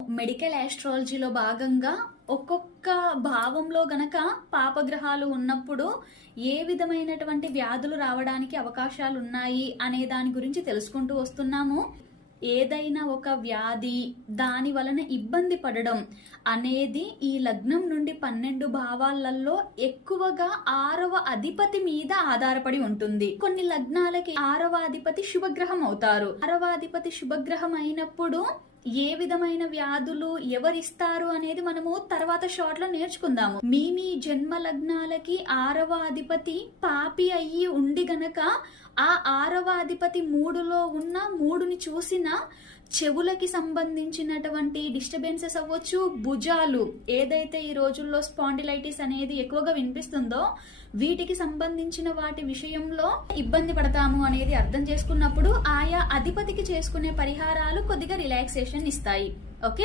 Medical ఆస్ట్రాలజీలో భాగంగా ఒక్కొక్క భావంలో గనక పాపగ్రహాలు ఉన్నప్పుడు ఏ విధమైనటువంటి వ్యాధులు రావడానికి అవకాశాలు ఉన్నాయి అనే దాని గురించి తెలుసుకుంటూ వస్తున్నాము. ఏదైనా ఒక వ్యాధి దాని వలన ఇబ్బంది పడడం అనేది ఈ లగ్నం నుండి పన్నెండు భావాలలో ఎక్కువగా ఆరవ అధిపతి మీద ఆధారపడి ఉంటుంది. కొన్ని లగ్నాలకి ఆరవ అధిపతి శుభగ్రహం అవుతారు. ఆరవ అధిపతి శుభగ్రహం అయినప్పుడు ఏ విధమైన వ్యాధులు ఎవరిస్తారు అనేది మనము తర్వాత షార్ట్లో నేర్చుకుందాము. మీ మీ జన్మ లగ్నాలకి ఆరవ అధిపతి పాపి అయ్యి ఉండి గనక ఆ ఆరవ అధిపతి మూడులో ఉన్న మూడుని చూసిన చెవులకి సంబంధించినటువంటి డిస్టర్బెన్సెస్ అవ్వచ్చు భుజాలు ఏదైతే ఈ రోజుల్లో స్పాండిలైటిస్ అనేది ఎక్కువగా వినిపిస్తుందో వీటికి సంబంధించిన వాటి విషయంలో ఇబ్బంది పడతాము అనేది అర్థం చేసుకున్నప్పుడు ఆయా అధిపతికి చేసుకునే పరిహారాలు కొద్దిగా రిలాక్సేషన్ ఇస్తాయి. ఓకే?